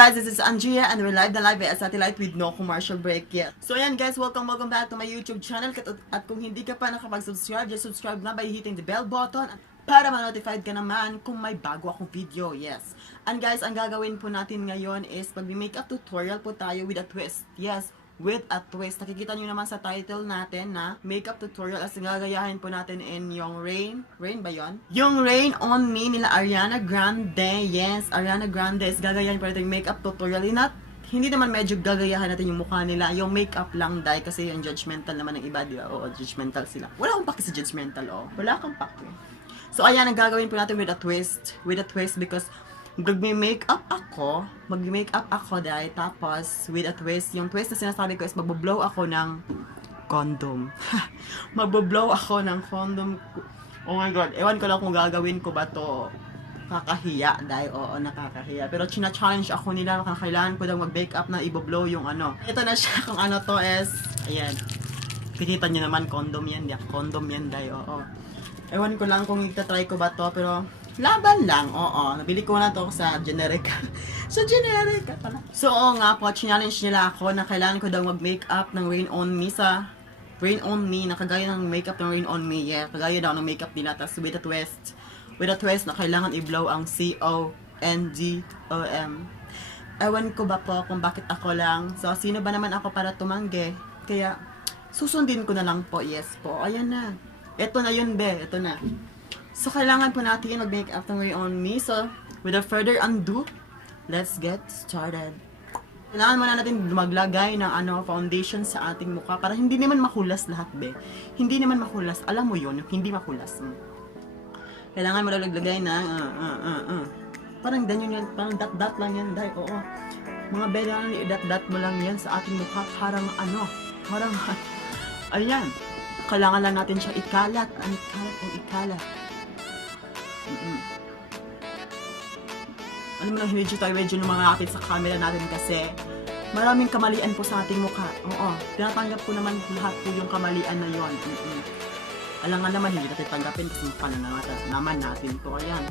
guys, this is Andrea and we're live na live at satellite with no commercial break yet. So ayan guys, welcome back to my YouTube channel. At kung hindi ka pa nakapag-subscribe, just subscribe na by hitting the bell button para ma-notified ka naman kung may bago akong video. Yes. And guys, ang gagawin po natin ngayon is pag-makeup tutorial po tayo with a twist. Yes, with a twist. Nakikita nyo naman sa title natin na makeup tutorial as gagayahin po natin in yung Rain ba yon? Yung Rain on Me nila Ariana Grande. Yes, Ariana Grande is gagayahin po natin yung makeup tutorial. Hindi naman medyo gagayahan natin yung mukha nila. Yung makeup lang dahil kasi yung judgmental naman ng iba, di ba? Oo, judgmental sila. Wala akong paki sa judgmental, oh. Wala akong paki. So ayan, ang gagawin po natin with a twist. With a twist because mag-makeup ako dahil tapos with a twist, yung twist na sinasabi ko is magbo-blow ako ng condom. Magbo-blow ako ng condom. Oh my god, ewan ko lang kung gagawin ko ba to. Kakahiya dahil oo, nakakahiya. Pero china-challenge ako nila, kailangan ko daw mag-makeup na i-blow yung ano. Ito na siya kung ano to is, ayan. Pinita nyo naman, condom yan. Condom yan dahil oo. Ewan ko lang kung itatry ko ba to, pero laban lang, oo. Nabili ko na to sa generic. Sa generic pala. So, oo nga po, challenge nila ako na kailangan ko daw mag-makeup ng Rain on Me sa Rain on Me, na kagaya ng makeup ng Rain on Me. Yeah, kagaya daw ng makeup nila. Tapos with a twist. With a twist na kailangan i-blow ang C-O-N-D-O-M. Ewan ko ba po kung bakit ako lang. So, sino ba naman ako para tumanggi? Kaya, susundin ko na lang po. Yes po. Ayan na. Ito na yun, be. Ito na. So, kailangan po natin mag-makeup ng Rain on Me. So, without further ado, let's get started. Kailangan muna natin maglagay ng foundation sa ating mukha para hindi naman makulas lahat, be. Hindi naman makulas. Alam mo yun, hindi makulas. Kailangan mo naglagay na parang ganyan yan, parang dot-dot lang yan, dahil oo. Mga beda lang, dot-dot mo lang yan sa ating mukha, parang ayan. Kailangan lang natin siya ikalat. Ang ikalat. Alam mo lang, medyo lumalapit sa camera natin kasi maraming kamalian po sa ating mukha. Oo, tinatanggap ko naman lahat po yung kamalian na yon. Alam nga naman, hindi natin tanggapin kasi mukha na naman natin to. Ayan.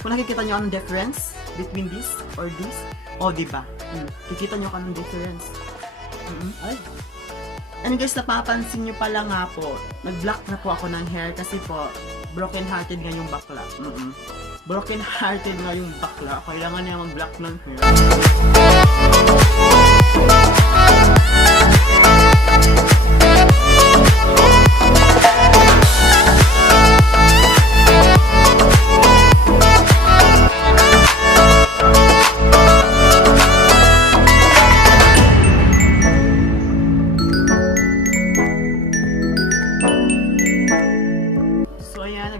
Kung nakikita nyo anong difference between this or this, diba? Kikita nyo anong difference. Ay. And guys, napapansin nyo pala nga po, nag-block na po ako ng hair kasi po, broken-hearted nga yung bakla. Broken-hearted nga yung bakla. Kailangan niya mag-block ng hair.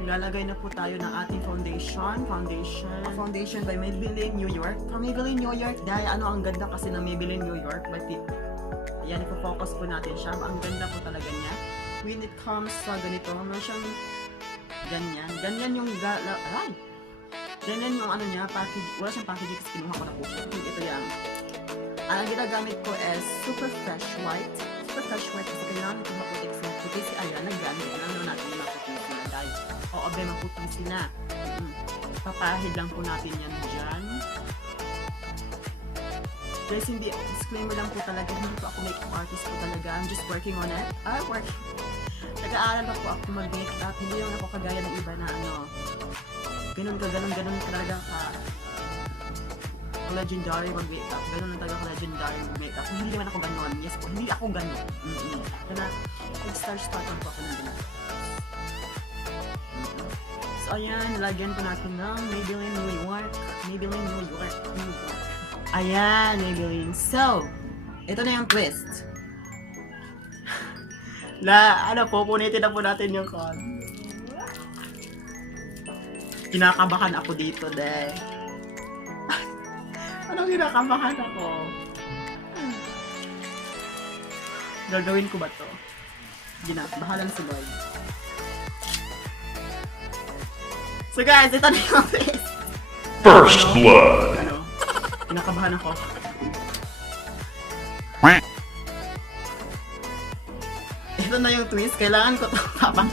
Naglalagay na po tayo ng ating foundation by Maybelline New York. From Maybelline New York, dahil ang ganda kasi ng Maybelline New York, but ayan, ipo-focus po natin siya. Ang ganda po talaga niya. When it comes sa ganito, meron siyang ganyan yung ganyan yung niya, package. Wala siyang packaging kasi kinuha ko na po siya. Ito yan. Ang ginagamit ko is super fresh white kasi kailangan ito maputik siya. Puti si Ariana Grande, alam natin yung maputi sila dahil maputi sila. Papahid lang po natin yan dyan. Guys, hindi, disclaimer lang po talaga, hindi po ako makeup artist po talaga. I'm just working on it. Nag-aaral pa po ako mag-makeup. Hindi naman ako kagaya ng iba na ganun talaga ka legendary mag-makeup. Ganun talaga ka legendary mag-makeup. Hindi naman ako ganun. Yes po, hindi ako ganun. Kaya nag-start po ako ng ganun. So ayan, nilagyan po natin ng Maybelline New York. Ayan, Maybelline. So, ito na yung twist. Pupunitin na po natin yung con. Kinakabahan ako dito, kinakabahan ako? Gagawin ko ba to? Bahalang si Lloyd. So guys, ito na yung twist. First blood. Kinakabahan ako. Ito na yung twist. Kailangan ko ito papang.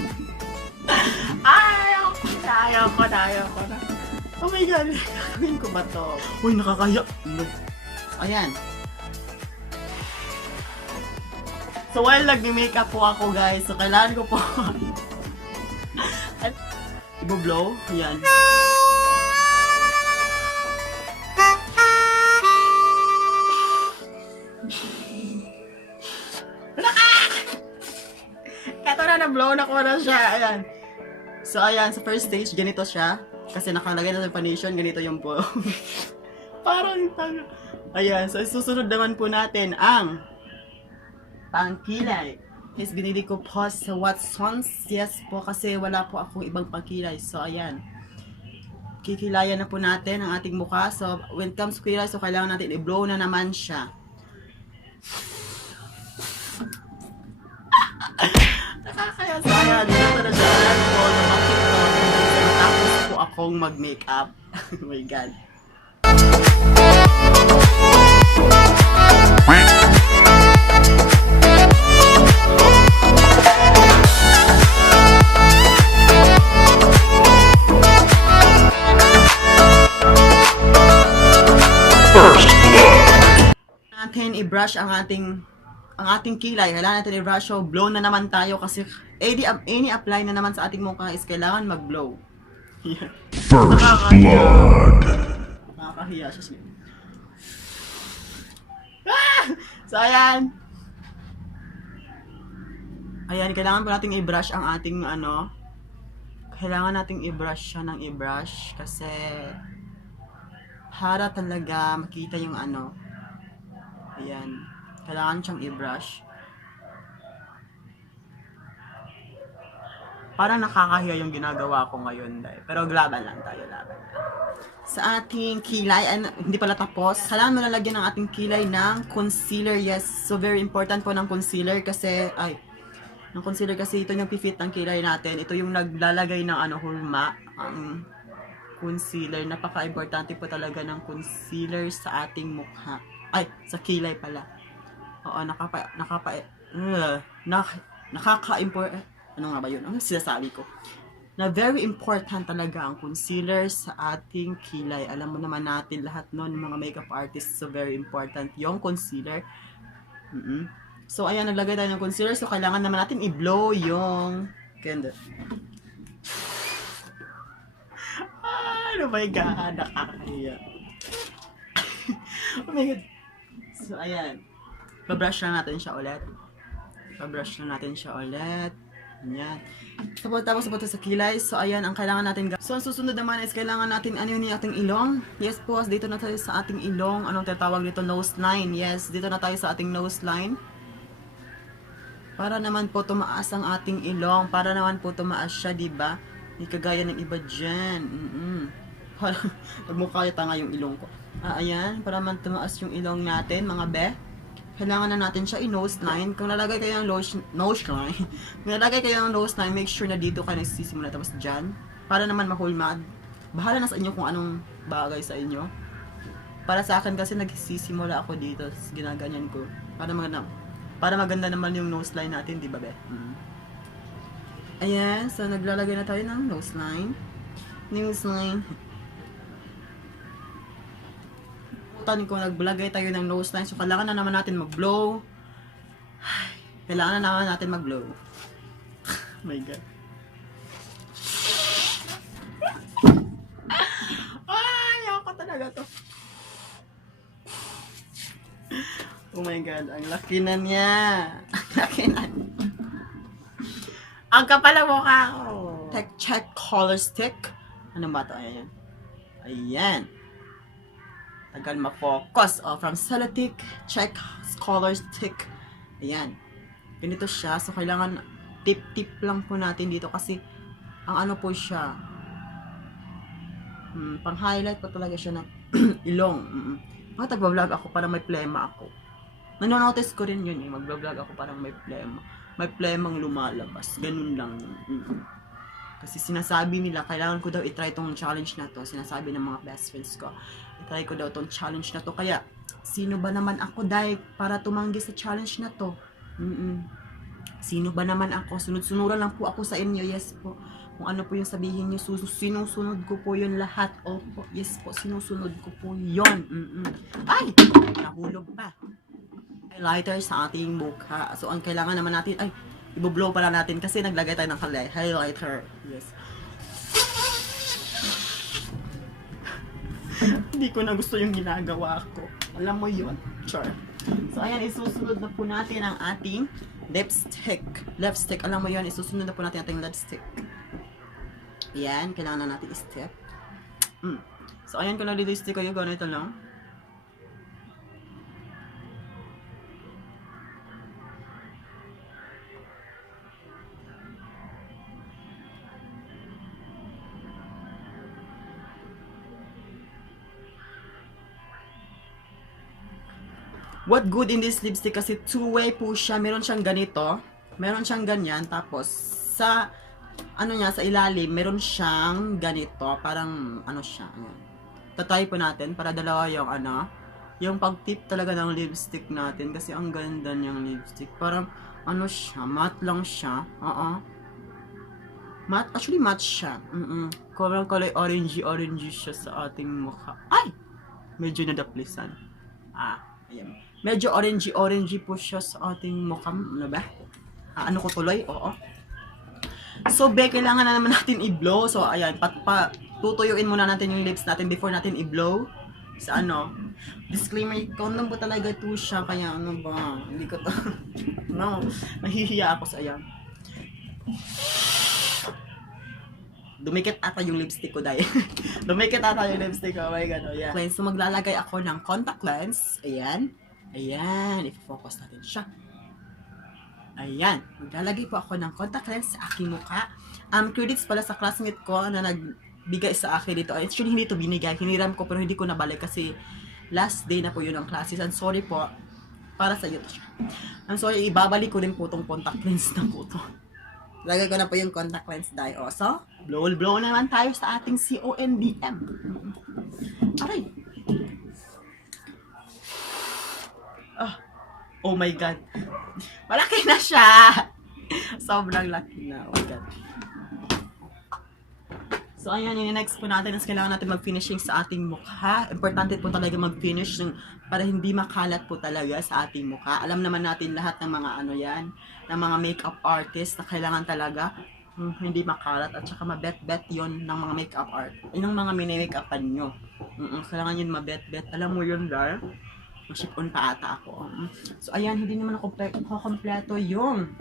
Ayaw ko na. Oh my god, gagawin ko ba to? Uy, nakakaya. Ayan. So, while nag-makeup po ako, guys, so kailangan ko po i-blow. Ayan. Kato na-blow na ko na siya. Ayan. So, ayan, sa first stage, ganito siya. Kasi nakalagay na sa foundation, ganito yung po. Parang tanga. Ayan, so susunod naman po natin ang pangkilay. Guys, binili ko po sa Watsons. Yes po, kasi wala po akong ibang pangkilay. So, ayan. Kikilayan na po natin ang ating mukha. So, when it comes to kilay, so kailangan natin i-blow na naman siya. Nakakaya sa ayan. Dito na siya. Ayan po, namakit ko. Tapos po akong mag-makeup. Oh my God. First blood. Natin i-brush ang ating kilay. Kailangan natin i-brush. So, blow na naman tayo kasi any apply na naman sa ating mukha is kailangan mag-blow. First blood. Nakakahiya siya. So, ayan. Ayan, kailangan pa nating i-brush ang ating kailangan nating i-brush siya ng i-brush kasi para talaga makita yung ayan. Kailangan siyang i-brush. Parang nakakahiya yung ginagawa ko ngayon, dahil. Pero laban lang tayo, laban lang. Sa ating kilay, hindi pala tapos. Kailangan malalagyan ng ating kilay ng concealer. Yes, so very important po ng concealer kasi, ito yung pifit ng kilay natin. Ito yung naglalagay ng hulma. Ang concealer, napaka-importante po talaga ng concealer sa ating mukha. Sa kilay pala. Oo, nakaka-important. Ano nga ba yun? Ano sinasabi ko? Na very important talaga ang concealer sa ating kilay. Alam mo naman natin lahat nun, mga makeup artists, so very important yung concealer. So, ayan, naglagay tayo ng concealer. So, kailangan naman natin i-blow yung candle. Oh my God, nakakahiya. Oh my God. So, ayan. Pabrush na natin siya ulit. Ayan. Tapos sa kilay. So, ayan, ang kailangan natin. So, ang susunod naman is kailangan natin, yung ating ilong. Yes po, dito na tayo sa ating ilong. Anong tatawag dito? Nose line. Yes, dito na tayo sa ating nose line. Para naman po tumaas ang ating ilong. Para naman po tumaas siya, diba? Hindi kagaya ng iba dyan. Pagmukha yung tanga yung ilong ko. Ayan, para man tumaas yung ilong natin, mga be. Kailangan na natin siya i-nose line. Kung nalagay kayo ng nose line, kung nalagay kayo ng nose line, make sure na dito ka nagsisimula. Tapos dyan, para naman mahulmad. Bahala na sa inyo kung anong bagay sa inyo. Para sa akin kasi nagsisimula ako dito. Ginaganyan ko. Para maganda naman yung nose line natin, di ba be? Ayan, so naglalagay na tayo ng nose line. Kung naglagay tayo ng nose line, so kailangan na naman natin mag-blow. Oh my God. Ayoko talaga to. Oh my God, ang laki na niya. Ang kapal ang mukha ko. Check color stick. Ano ba ito? Ayan. Tagal ma-focus. From Celtic, check color stick. Ayan. Ganito siya. So, kailangan tip-tip lang po natin dito kasi ang po siya. Pang-highlight po talaga siya ng ilong. Tagbablog ako parang may plema ako. Nanonotice ko rin yun. Magbablog ako parang may plema. May plemang lumalabas. Ganun lang. Kasi sinasabi nila, kailangan ko daw i-try tong challenge na to. Sinasabi ng mga best friends ko, i-try ko daw tong challenge na to. Kaya, sino ba naman ako dahil para tumanggi sa challenge na to? Sino ba naman ako? Sunod-sunuran lang po ako sa inyo. Yes po. Kung ano po yung sabihin nyo, sinusunod ko po yun lahat. Opo. Yes po, sinusunod ko po yun. Ay! Nahulog pa. Highlighter sa ating mukha. So, ang kailangan naman natin, ay, i-blow pala natin kasi naglagay tayo ng highlighter. Yes. Hindi ko na gusto yung ginagawa ko. Alam mo yun? Sure. So, ayan, isusunod na po natin ang ating lipstick. Lipstick, alam mo yun, isusunod na po natin ating lipstick. Ayan, kailangan na natin i-step. So, ayan, kung nalilipstick kayo, ganito lang. What good in this lipstick kasi two-way po siya. Meron siyang ganito, meron siyang ganyan, tapos sa ano niya, sa ilalim, meron siyang ganito, parang ano siya. Tatry po natin para dalawa yung ano, yung pag-tip talaga ng lipstick natin kasi ang ganda niyang lipstick. Parang ano siya, matte lang siya. Matte, actually matte siya. Kulay orangey siya sa ating mukha. Ay! Medyo nadaplisan. Ayan. Medyo orangey po siya sa ating mukha. Ano ba? Ano ko tuloy? Oo. So, kailangan na naman natin i-blow. So, ayan. Tutuyuin muna natin yung lips natin before natin i-blow. Sa ano? Disclaimer, condom po talaga to siya. Kaya ano ba? Hindi ko to. No. Nahihiya ako sa ayan. Dumikit ata yung lipstick ko dahil. Dumikit ata yung lipstick ko. Oh my God. Oh, yeah. So, maglalagay ako ng contact lens. Ayan. Ayan. I-focus natin siya. Ayan. Maglalagay po ako ng contact lens sa aking mukha. Credits pala sa classmate ko na nagbigay sa akin dito. Actually, hindi ito binigay. Hiniram ko pero hindi ko nabalik kasi last day na po yun ang classes. I'm sorry po. Para sa iyo to siya. I'm sorry. Ibabalik ko din po itong contact lens na po ito. Lagay ko na po yung contact lens dye. So, blow naman tayo sa ating CONDM. Aray. Oh my God. Malaki na siya. Sobrang laki na. Oh my God. So, ayan, yung next po natin is kailangan natin mag-finishing sa ating mukha. Importante po talaga mag-finish para hindi makalat po talaga sa ating mukha. Alam naman natin lahat ng mga ano yan, ng mga makeup artist na kailangan talaga hindi makalat at saka mabet-bet yon ng mga makeup art. Yung mga mini-makeupan nyo. Kailangan yun mabet-bet. Alam mo yun, Dar? Ship-on pa ata ako. So, ayan, hindi naman ako kompleto yung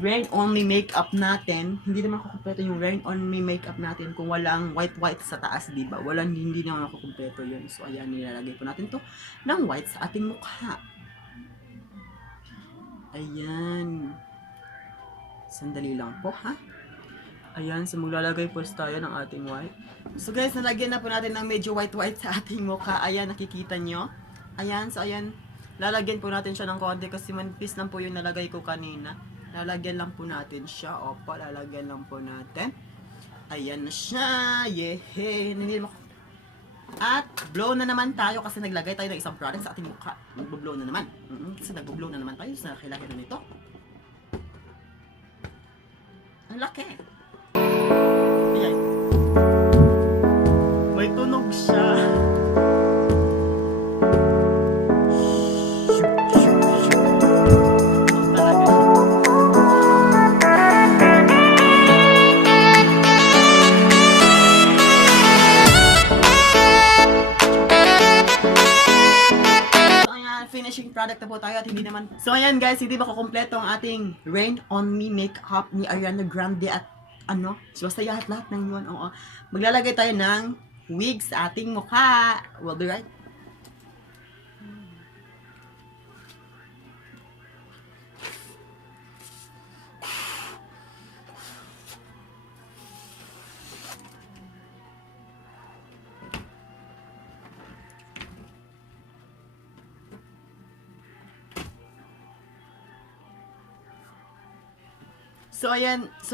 rain-on-me makeup natin. Hindi naman ako kompleto yung rain-on-me makeup natin kung walang white sa taas, diba? Hindi naman ako kompleto yun. So, ayan, nilalagay po natin to ng white sa ating mukha. Ayan. Sandali lang po, ha? Ayan, so maglalagay po tayo ng ating white. So, guys, nalagyan na po natin ng medyo white sa ating mukha. Ayan, nakikita nyo. Ayan, so ayan, lalagyan po natin siya ng konti kasi manipis lang po yung nalagay ko kanina. Lalagyan lang po natin siya. Opo, lalagyan lang po natin. Ayan na siya. Yehey. At blow na naman tayo kasi naglagay tayo ng isang product sa ating mukha. Nagbo-blow na naman. Kasi nagbo-blow na naman tayo sa kailangan na nito. Ang laki. Ayan. May tunog siya. Finishing product na po tayo at hindi naman. So ayan guys, hindi ba kukumpleto ang ating Rain On Me makeup ni Ariana Grande at ano, basta lahat ng yun. Oo. Maglalagay tayo ng wig sa ating mukha. We'll be right. So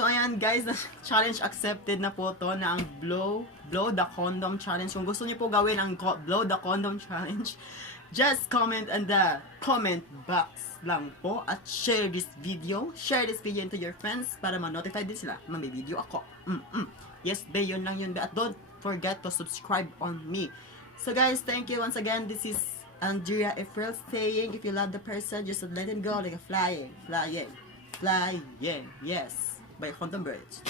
ayan guys, challenge accepted na po to na ang blow the condom challenge. Kung gusto niyo po gawin ang blow the condom challenge, Just comment in the comment box lang po at share this video into your friends para ma-notify din sila na may video ako. Yes, be, yun lang yun, be. At don't forget to subscribe on me. So guys, thank you once again. This is Andrea Efrel saying, if you love the person, just let him go like a flying. Yes, by Condom Bridge.